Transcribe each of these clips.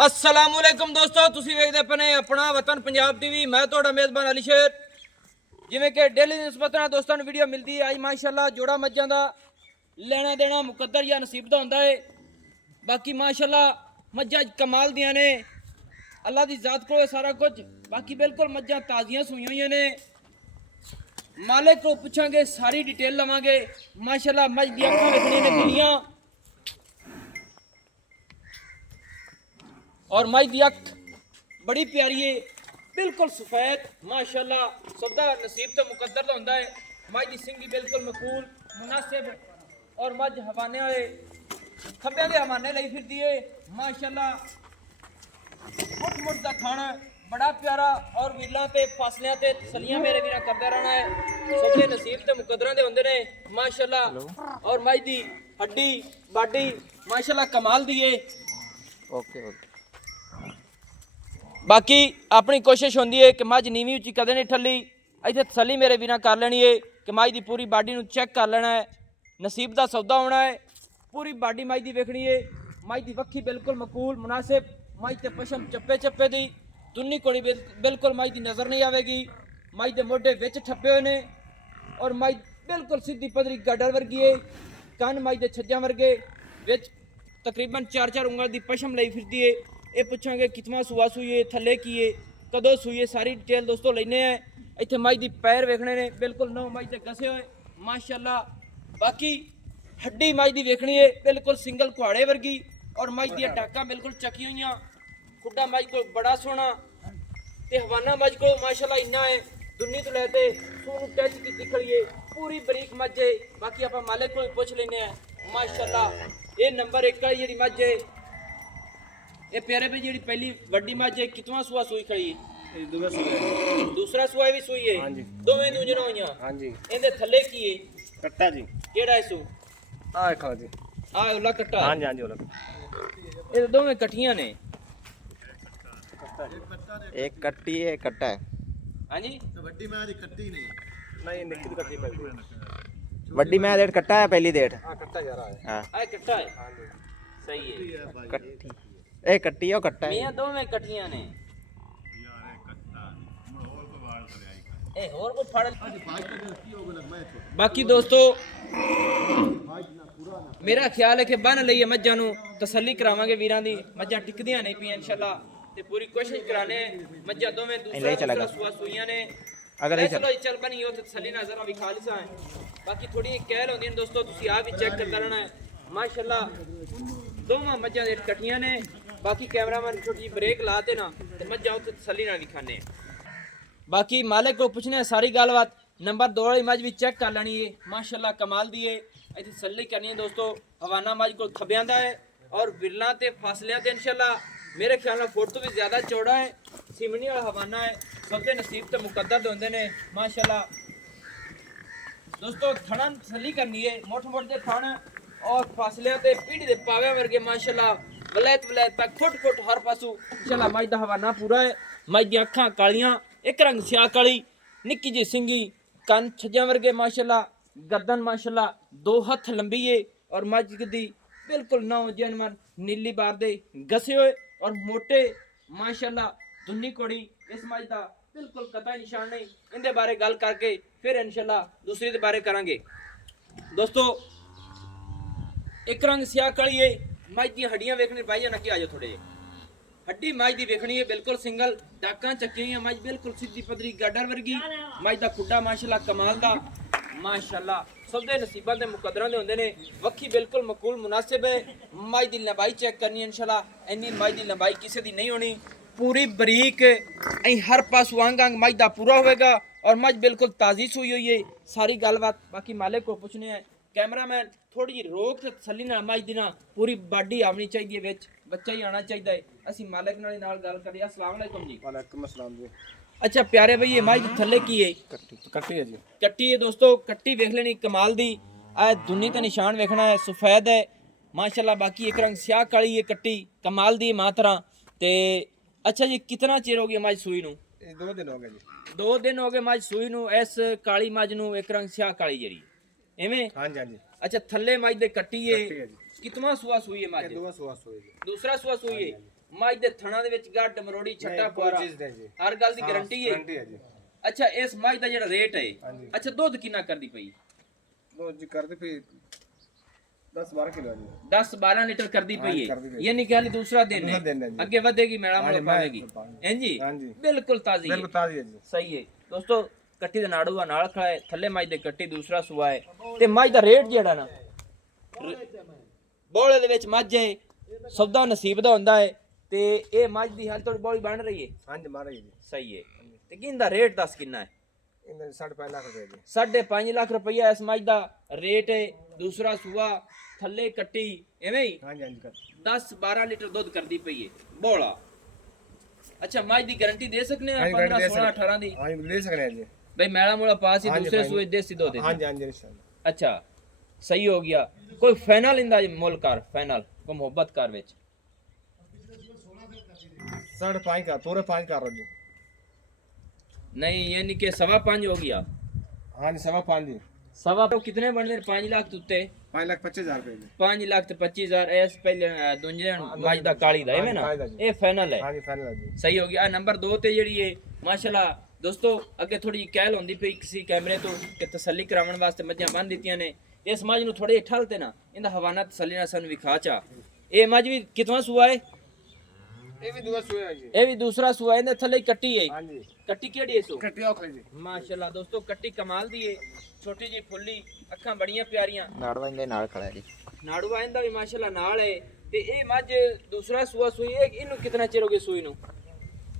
अस्सलामुअलैकुम दोस्तों, तुसी वेखदे पने अपना वतन पंजाब टीवी। मैं तोड़ा मेज़बान अली शेर। जिवें कि डेली निस्बत नाल दोस्तों नूं वीडियो मिलती है। अज माशाअल्लाह जोड़ा मज्जां दा लेना देना मुकद्दर या नसीब दा हुंदा है। बाकी माशाअल्लाह मज्जां कमाल दियां ने, अल्लाह दी जात को सारा कुछ। बाकी बिल्कुल मज्जां ताज़ियां सूईयां होईयां ने। मालिक को पुछांगे, सारी डिटेल लवांगे। माशाअल्लाह मज दी अखां वेखणियां ने गिलियां और मज दी अख बड़ी प्यारी है, बिल्कुल सफेद माशाअल्लाह। सबदा नसीब तो मुकद्दर दा हुंदा है। मज दी सिंगी बिल्कुल मकूल मुनासिब और मज हवाने वाले खब्बे दे हवाने लई फिरदी है माशाअल्लाह। मुठ मुठ दा खाना बड़ा प्यारा और वीलां ते फासलियां ते तसलियां मेरे वीरां करदे रहना है। सबदे नसीब ते मुकद्दरां दे हुंदे ने माशाअल्लाह। और मज दी हड्डी बाडी माशाअल्लाह कमाल दी है। Okay okay. बाकी अपनी कोशिश होंदी है कि मज नीवी उची कदे नहीं ठल्ली। इत्थे तसली मेरे वीरां कर लेनी है कि मज दी पूरी बाडी नूं चेक कर लेना है। नसीब दा सौदा होना है। पूरी बाडी मज दी वेखनी है। मज दी वक्खी बिल्कुल मकूल मुनासिब। मज ते पशम चप्पे चप्पे दी तुन्नी कोड़ी बिल्कुल मज दी नज़र नहीं आवेगी। मज दे मोढे विच ठप्पे हुए ने और मज बिल्कुल सीधी पदरी गाडर वर्गी है। कन मज दे छज्जां वर्गे विच तकरीबन 4-4 उंगल दी पशम लई फिरदी है। ये पुछांगे कितना सुआ सूई है, थले की है, कदों सूई है, सारी डिटेल दोस्तों लेने हैं। इत्थे मज दी पैर वेखने ने बिल्कुल नौ मज दे गसे हुए माशाअल्लाह। बाकी हड्डी मज दी वेखनी है बिल्कुल सिंगल कुहाड़े वर्गी और मज दी टाकां बिल्कुल चकी हुई। खुड्डा मज को बड़ा सोहना ते हवाना मज को माशाअल्लाह इन्ना है। दुन्नी तो लैते सून टच की खड़ी है, पूरी बरीक मज है। बाकी आप मालिक को पुछ लेने हैं माशाअल्लाह। ये नंबर 1 वाली जी मज है। ये प्यारे पे जी पहली वड्डी मज है कितना सुआ सूई खड़ी है? दूसरा सुआ भी सूई है। हां जी, दोवें दूजन होईयां। हां जी। इहदे थल्ले की है? कट्टा जी। केड़ा है सू? आ खा जी। आ ओला कट्टा। हां जी हां जी ओला। ये दोवें कट्ठियां ने। एक कट्टी है, एक कट्टा है। हां जी। तो वड्डी मैं दी कट्टी नहीं निक्की कट्टी पहली। वड्डी मैं डेट कट्टा है पहली डेट। हां कट्टा जा रहा है। हां आ कट्टा है। हां जी सही है। कट्टी ए कट्टी है, कट्टा है। मियां दोवें कट्ठियां ने। यार एक कट्टा और को वाल कर आई ए और को फड़। आज बाइक पे की हो गया मैं तो बाकी दोस्तों बाइक ना पूरा ना मेरा ख्याल है कि बन लईए मज्जां नूं तसल्ली करावांगे वीरां दी। मज्जां टिकदियां नहीं पियां इंशाअल्लाह ते पूरी कोशिश कराने मज्जां दोवें दूसरा सुआ सूईयां ने। अगर ही चलो चल बनी हो ते तसल्ली ना जरा भी खालिसा है। बाकी थोड़ी कहल होंदी दोस्तों, तुसी आप भी चेक करता रहना है माशाअल्लाह। दोवां मज्जां दे कट्ठियां ने। बाकी कैमरामैन छोटी जी ब्रेक लाते ना ते मज्जां उत्थे तसल्ली ना दिखाने। बाकी मालिक को पूछने सारी गलबात। नंबर 2 वाली मज भी चेक कर लेनी है माशाअल्लाह कमाल दी है। इत्थे तसल्ली करनी है दोस्तों। हवाना मज को खब्बियां दा है और विरला ते फासलियां ते इंशाअल्लाह मेरे ख्याल में फुट तो भी ज्यादा चौड़ा है। सिमनी वाला हवाना है। सबके नसीब ते मुकद्दर दे हुंदे ने माशाअल्लाह। दोस्तों थणा तसल्ली करनी है। मोट मोट दे थण और फासलियां ते पीढ़ी दे पावे वर्गे माशाअल्लाह। वलैत वलैत तक फुट फुट हर पासू इंशाअल्लाह मज दा हवाना पूरा है। मज दी अखां कालियां, एक रंग स्या काली, निक्की जी सिंगी, कन छज्जां वर्गे माशाअल्लाह। गर्दन माशाअल्लाह 2 हथ लंबी है और मज दी बिल्कुल नौजवान नीली बार दे गसे हुए और मोटे माशाअल्लाह। दुन्नी कोड़ी इस मज दा बिल्कुल कतई निशान नहीं। इनके बारे गल करके फिर इंशाअल्लाह दूसरी दे बारे करांगे। दोस्तों एक रंग स्या काली है। मज दी हड्डियां वेखनी भाई ना कि आ जाओ थोड़े जे। हड्डी मज दी वेखनी है बिल्कुल सिंगल, डाकां चक्की हुई मज बिल्कुल सीधी पदरी गाडर वर्गी। मज दा खुड्डा माशाअल्लाह कमाल दा माशाअल्लाह। सबदे नसीबां दे मुकद्दरां दे हुंदे ने। वक्खी बिल्कुल मकूल मुनासिब है। मज दी लंबाई चेक करनी है इंशाअल्लाह। इन्नी मज दी लंबाई किसी दी नहीं होनी। पूरी बरीक हर पासों अंग अंग मज दा पूरा होएगा और मज बिल्कुल ताज़ी सूई हुई है। सारी गलबात बाकी मालिक को पूछने हैं। कैमरामैन थोड़ी जी रोक ते तसल्ली नाल मज दी ना पूरी बाडी आनी चाहिए विच, बच्चा ही आना चाहिए। असी मालिक नाल गल करिए। अस्सलाम वालेकुम जी। वालेकुम अस्सलाम जी। अच्छा प्यारे भाई ये मज थल्ले की है? कट्टी है जी। कट्टी है दोस्तों। कट्टी वेख लेनी कमाल दी। आ दुन्नी ते निशान वेखना है, सफेद है माशाअल्लाह। बाकी एक रंग स्याह काली है कट्टी कमाल दी मां तरह ते। अच्छा जी कितना चिर हो गया मज सूई नूं? 2 दिन हो गए जी। 2 दिन हो गए मज सूई नूं। इस काली मज नूं एक रंग स्याह काली जड़ी एवें? हां जी हां जी। अच्छा थल्ले मज दे कट्टी है। कट्टी है जी। कितना सुआ सूई है मज? दूसरा सुआ सुई जी। दूसरा सुआ सूई है। ਮੱਝ ਦੇ ਥਣਾ ਦੇ ਵਿੱਚ ਗੱਡ ਮਰੋੜੀ ਛੱਟਾ ਪੁਆਰਾ ਹਰ ਗੱਲ ਦੀ ਗਾਰੰਟੀ ਹੈ ਜੀ ਅੱਛਾ ਇਸ ਮੱਝ ਦਾ ਜਿਹੜਾ ਰੇਟ ਹੈ ਅੱਛਾ ਦੁੱਧ ਕਿੰਨਾ ਕਰਦੀ ਪਈ ਉਹ ਜੀ ਕਰਦੇ ਪਈ 10-12 ਕਿਲੋ ਜੀ 10-12 ਲੀਟਰ ਕਰਦੀ ਪਈ ਹੈ ਯਾਨੀ ਕਿ ਹਾਲੇ ਦੂਸਰਾ ਦਿਨ ਹੈ ਅੱਗੇ ਵਧੇਗੀ ਮੈਲਾ ਮੁਲਾ ਪਾਵੇਗੀ ਹਾਂਜੀ ਬਿਲਕੁਲ ਤਾਜ਼ੀ ਬਿਲਕੁਲ ਤਾਜ਼ੀ ਹੈ ਜੀ ਸਹੀ ਹੈ ਦੋਸਤੋ ਕੱਟੀ ਦਾ ਨਾੜੂਆ ਨਾਲ ਖੜਾ ਹੈ ਥੱਲੇ ਮੱਝ ਦੇ ਕੱਟੀ ਦੂਸਰਾ ਸੂਆ ਹੈ ਤੇ ਮੱਝ ਦਾ ਰੇਟ ਜਿਹੜਾ ਨਾ ਬੋਲੇ ਦੇ ਵਿੱਚ ਮੱਝ ਹੈ ਸੌਦਾ ਨਸੀਬ ਦਾ ਹੁੰਦਾ ਹੈ ਤੇ ਇਹ ਮੱਝ ਦੀ ਹਾਲ ਥੋੜੀ ਬੋਲੀ ਬਣ ਰਹੀ ਹੈ ਹਾਂਜੀ ਮਾਰਾ ਜੀ ਸਹੀ ਹੈ ਤੇ ਕਿੰਦਾ ਰੇਟ ਦੱਸ ਕਿੰਨਾ ਹੈ ਇਹਨਾਂ 5.5 ਲੱਖ ਰੁਪਏ ਜੀ 5.5 ਲੱਖ ਰੁਪਈਆ ਇਸ ਮੱਝ ਦਾ ਰੇਟ ਹੈ ਦੂਸਰਾ ਸੂਆ ਥੱਲੇ ਕੱਟੀ ਐਵੇਂ ਹੀ ਹਾਂਜੀ ਹਾਂਜੀ 10-12 ਲੀਟਰ ਦੁੱਧ ਕਰਦੀ ਪਈ ਹੈ ਬੋਲਾ ਅੱਛਾ ਮੱਝ ਦੀ ਗਾਰੰਟੀ ਦੇ ਸਕਨੇ ਆ ਹਾਂਜੀ, 15 guarantee 16 18 ਦੀ ਹਾਂਜੀ ਦੇ ਸਕਦੇ ਹਾਂ ਜੀ ਬਈ ਮੈਲਾ ਮੂਲਾ ਪਾਸ ਹੀ ਦੂਸਰੇ ਸੂਏ ਦੇਸੀ ਦੁੱਧ ਦੇ ਹਾਂਜੀ ਹਾਂਜੀ ਇਨਸ਼ਾਅੱਲਾ ਅੱਛਾ ਸਹੀ ਹੋ ਗਿਆ ਕੋਈ ਫਾਈਨਲ ਇੰਦਾ ਮੁੱਲ ਕਰ ਫਾਈਨਲ ਕੋ ਮੁਹੱਬਤ ਕਰ ਵਿੱਚ 5.5 का पूरे 5 कर रहा जी नहीं यानी कि 5.25 हो गया हाँ जी 5.5 जी सवा तो कितने बन रहे 5 लाख उत्ते 5,25,000 रुपए जी 5 लाख ते 25,000 एस पहले दुंजे मज दा काली दा है ना ये फाइनल है हाँ जी फाइनल है जी सही हो गया नंबर 2 ते जेडी है माशाल्लाह दोस्तों अगे थोड़ी कहल होंदी पई किसी कैमरे तो कि तसल्ली करावन वास्ते मज्जां बन दित्तियां ने इस मज नु थोड़े ठलते ना इंदा हवाना तसल्ली ना सन विखा चा ए मज भी कितवा सुआ है ये भी दूसरा सुआ है जी ये भी दूसरा सुआ है थले कट्टी है हाँ जी कट्टी केड़ी है सो कट्टी औखली जी माशाल्लाह दोस्तों कट्टी कमाल दी है छोटी जी फुल्ली अखां बड़ियां प्यारियां ਨਾੜਵਾ ਇਹਦੇ ਨਾਲ ਖੜਾ ਜੀ ਨਾੜੂਆ ਇਹਦਾ ਵੀ ਮਾਸ਼ਾਅੱਲਾ ਨਾਲ ਹੈ ਤੇ ਇਹ ਮੱਝ ਦੂਸਰਾ ਸੂਆ ਸੂਈ ਹੈ ਇਹਨੂੰ ਕਿੰਨਾ ਚਿਰ ਹੋ ਗਿਆ ਸੂਈ ਨੂੰ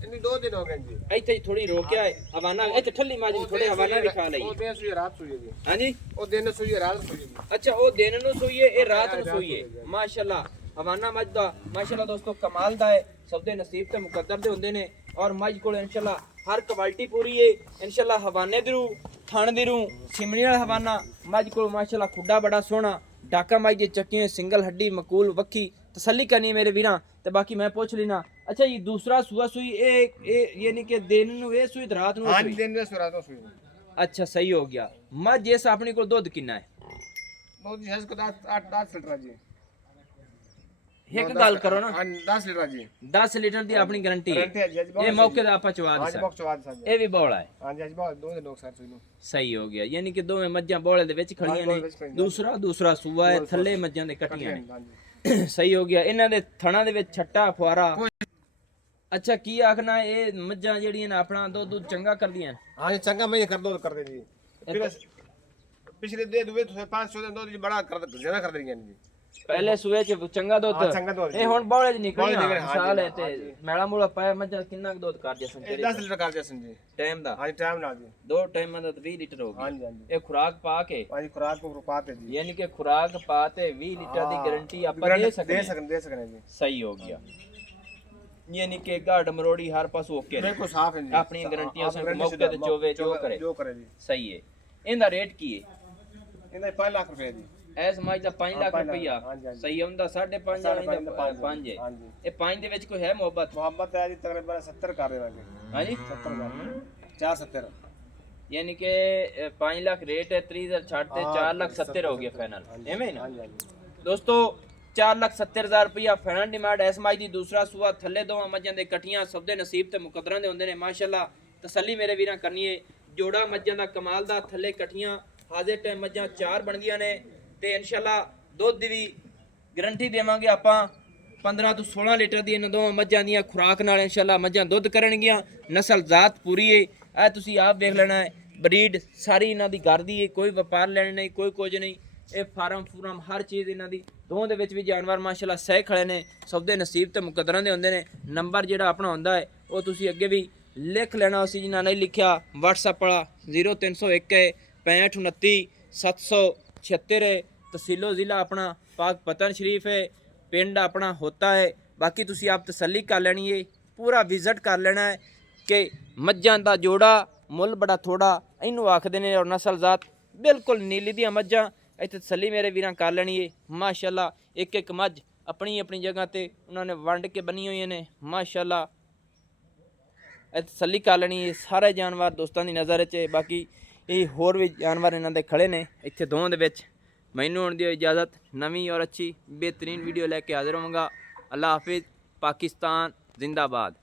इन्हीं 2 दिन हो गए जी ਇੱਥੇ ਹੀ ਥੋੜੀ ਰੋਕਿਆ ਹੈ ਹਵਾਨਾ ਇੱਥੇ ਠੱਲੀ ਮੱਝ ਨੂੰ ਥੋੜੇ ਹਵਾਨਾ ਵੀ ਖਾ ਲਈ वो दिन सुई रात सुई है जी ਹਾਂਜੀ वो दिन सुई है रात सुई है जी ਅੱਛਾ ਉਹ ਦਿਨ ਨੂੰ ਸੂਈ ਹੈ ਇਹ ਰਾਤ ਨੂੰ ਸੂਈ ਹੈ ਮਾਸ਼ਾਅੱਲਾ ਹਵਾਨਾ ਮੱਝ ਦਾ ਮਾਸ਼ਾਅੱਲਾ ਦੋਸਤੋ ਕਮਾਲ ਦਾ ਹੈ ਸਭ ਦੇ ਨਸੀਬ ਤੇ ਮੁਕੱਦਰ ਦੇ ਹੁੰਦੇ ਨੇ ਔਰ ਮੱਝ ਕੋਲ ਇਨਸ਼ਾਅੱਲਾ ਹਰ ਕੁਆਲਿਟੀ ਪੂਰੀ ਹੈ ਇਨਸ਼ਾਅੱਲਾ ਹਵਾਨੇ ਦੀ ਰੂ ਥਣ ਦੀ ਰੂ ਸਿਮਣੀ ਵਾਲਾ ਹਵਾਨਾ ਮੱਝ ਕੋਲ ਮਾਸ਼ਾਅੱਲਾ ਖੁੱਡਾ ਬੜਾ ਸੋਹਣਾ ਡਾਕਾ ਮੱਝ ਦੇ ਚੱਕੀਆਂ ਸਿੰਗਲ ਹੱਡੀ ਮਕੂਲ ਵੱਖੀ ਤਸੱਲੀ ਕਰਨੀ ਮੇਰੇ ਵੀਰਾਂ ਤੇ ਬਾਕੀ ਮੈਂ ਪੁੱਛ ਲੈਣਾ अच्छा ये दूसरा सुआ सुई ए यानी कि दिन नु ए सुई रात नु हाँ सुई जी दिन में सुई रात को सुई अच्छा सही हो गया मझ जैसा अपने को दूध कितना है वो जी है इसको 10 लीटर जी एक गल करो ना 10 लीटर जी 10 लीटर दी अपनी गारंटी है गारंटी है जी ये मौके दा आपा चवा हाँ दे जी मौके चवा दे ये भी बौला है हाँ जी आज बहुत दो दिन लोग साथ सुई नु सही हो गया यानी कि दोवें मज्जां बौले दे विच खड़ियां ने दूसरा सुआ है थल्ले मज्जां दे कटियां ने हाँ जी सही हो गया इन्हां दे थणा दे विच छट्टा फुआरा अच्छा की आखना ये मज्जां जेड़ियां ने अपना दूध चंगा करदियां हाँ जी चंगा मैं कर दो कर दे जी फिर पिछले दे दुए तो 500 दिन दो जी बड़ा कर ज्यादा कर देंगे जी पहले सुए च चंगा दूध हाँ चंगा दूध ए हुन बौले च निकली बौले निकले, हाँ साल जी, है ते मेला मूला पाया मज्जां किन्ना क दूध कर जसन 10 लीटर कर जैसन जी टाइम दा हाँ जी टाइम ना जी दो टाइम दा 20 लीटर हो हाँ गया जी हाँ जी ये खुराक पा के हाँ जी खुराक को पाते जी यानी कि खुराक पाते 20 लीटर दी गारंटी आप दे सकते हैं दे सकते जी सही हो गया यानी कि गाड़ मरोड़ी हर पास ओके बिल्कुल साफ है जी अपनी गारंटियां से मौके ते चोवे जो करे जी सही है इंदा रेट की है इनका 5 लाख रुपए जी ਐਸ ਮੱਝ ਦਾ 5 ਲੱਖ ਰੁਪਈਆ ਹਾਂਜੀ, ਹਾਂਜੀ। ਸਹੀ ਹੁੰਦਾ 5.5 ਵਾਲੀ ਦਾ 5 ਹੈ हाँ जी ਇਹ 5 ਦੇ ਵਿੱਚ ਕੋਈ ਹੈ ਮੁਹੱਬਤ मोहब्बत है जी तकरीबन 70 कर देंगे ਹਾਂਜੀ 70 470 यानी कि 5 ਲੱਖ ਰੇਟ ਹੈ 30000 ਛੱਡ ਤੇ 4 ਲੱਖ 70 ਹੋ ਗਿਆ ਫਾਈਨਲ ਐਵੇਂ ਨਾ हाँ जी हाँ जी ਦੋਸਤੋ 4,70,000 ਰੁਪਇਆ ਫਾਈਨਲ ਡਿਮਾਂਡ ਐਸ ਮੱਝ ਦੀ ਦੂਸਰਾ ਸੂਆ ਥੱਲੇ ਦੋਵਾਂ ਮੱਝਾਂ ਦੇ ਕਟੀਆਂ ਸਭ ਦੇ ਨਸੀਬ ਤੇ ਮੁਕੱਦਰਾਂ ਦੇ ਹੁੰਦੇ ਨੇ ਮਾਸ਼ਾਅੱਲਾ ਤਸੱਲੀ ਮੇਰੇ ਵੀਰਾਂ ਕਰਨੀਏ ਜੋੜਾ ਮੱਝਾਂ ਦਾ ਕਮਾਲ ਦਾ ਥੱਲੇ ਕਟੀਆਂ ਹਾਜ਼ਰ ਟਾਈਮ ਮੱਝਾਂ 4 ਬਣਦੀਆਂ ਨੇ ਤੇ ਇਨਸ਼ਾਅੱਲਾ ਦੁੱਧ ਦੀ ਵੀ ਗਾਰੰਟੀ ਦੇਵਾਂਗੇ ਆਪਾਂ 15 ਤੋਂ 16 ਲੀਟਰ ਦੀ ਇਹਨਾਂ ਦੋਵਾਂ ਮੱਝਾਂ ਦੀਆਂ ਖੁਰਾਕ ਨਾਲ ਇਨਸ਼ਾਅੱਲਾ ਮੱਝਾਂ ਦੁੱਧ ਕਰਨਗੀਆਂ ਨਸਲ ਜ਼ਾਤ ਪੂਰੀ ਹੈ ਇਹ ਤੁਸੀਂ ਆਪ ਦੇਖ ਲੈਣਾ ਹੈ ਬਰੀਡ ਸਾਰੀ ਇਹਨਾਂ ਦੀ ਘਰ ਦੀ ਹੈ ਕੋਈ ਵਪਾਰ ਲੈਣ ਨਹੀਂ ਕੋਈ ਕੁਝ ਨਹੀਂ ਇਹ ਫਾਰਮ ਹਰ ਚੀਜ਼ ਇਹਨਾਂ ਦੀ ਦੋਵਾਂ ਦੇ ਵਿੱਚ ਵੀ ਜਾਨਵਰ ਮਾਸ਼ਾਅੱਲਾ ਸਹਿ ਖੜੇ ਨੇ ਸਭ ਦੇ ਨਸੀਬ ਤੇ ਮੁਕੱਦਰਾਂ ਦੇ ਹੁੰਦੇ ਨੇ ਨੰਬਰ ਜਿਹੜਾ ਆਪਣਾ ਹੁੰਦਾ ਹੈ ਉਹ ਤੁਸੀਂ ਅੱਗੇ ਵੀ ਲਿਖ ਲੈਣਾ ਅਸੀਂ ਜਿਨ੍ਹਾਂ ਨਹੀਂ ਲਿਖਿਆ WhatsApp ਵਾਲਾ 0301 6529 776 है तहसीलो ज़िला अपना पाक पतन शरीफ है पिंड अपना होता है बाकी तुसी आप तसल्ली कर लेनी है पूरा विजिट कर लेना है कि मज्जां दा जोड़ा मुल बड़ा थोड़ा इनू आखदे ने और नस्ल जात बिल्कुल नीली दियां मज्जां इत्थे तसल्ली मेरे वीरां कर लेनी है माशाअल्लाह एक एक मज्ज अपनी अपनी जगह ते उन्होंने वंड के बनी हुई ने माशाअल्लाह तसल्ली कर लेनी है सारे जानवर दोस्तों की नज़र च बाकी ਇਹ ਹੋਰ ਵੀ ਜਾਨਵਰ ਇਹਨਾਂ ਦੇ ਖੜੇ ਨੇ ਇੱਥੇ ਦੋਵਾਂ ਦੇ ਵਿੱਚ ਮੈਨੂੰ ਹੁਣ ਦਿਓ ਇਜਾਜ਼ਤ ਨਵੀਂ ਔਰ ਅੱਛੀ ਬਿਹਤਰੀਨ ਵੀਡੀਓ ਲੈ ਕੇ ਹਾਜ਼ਰ ਹੋਵਾਂਗਾ ਅੱਲਾ ਹਾਫਿਜ਼ पाकिस्तान जिंदाबाद।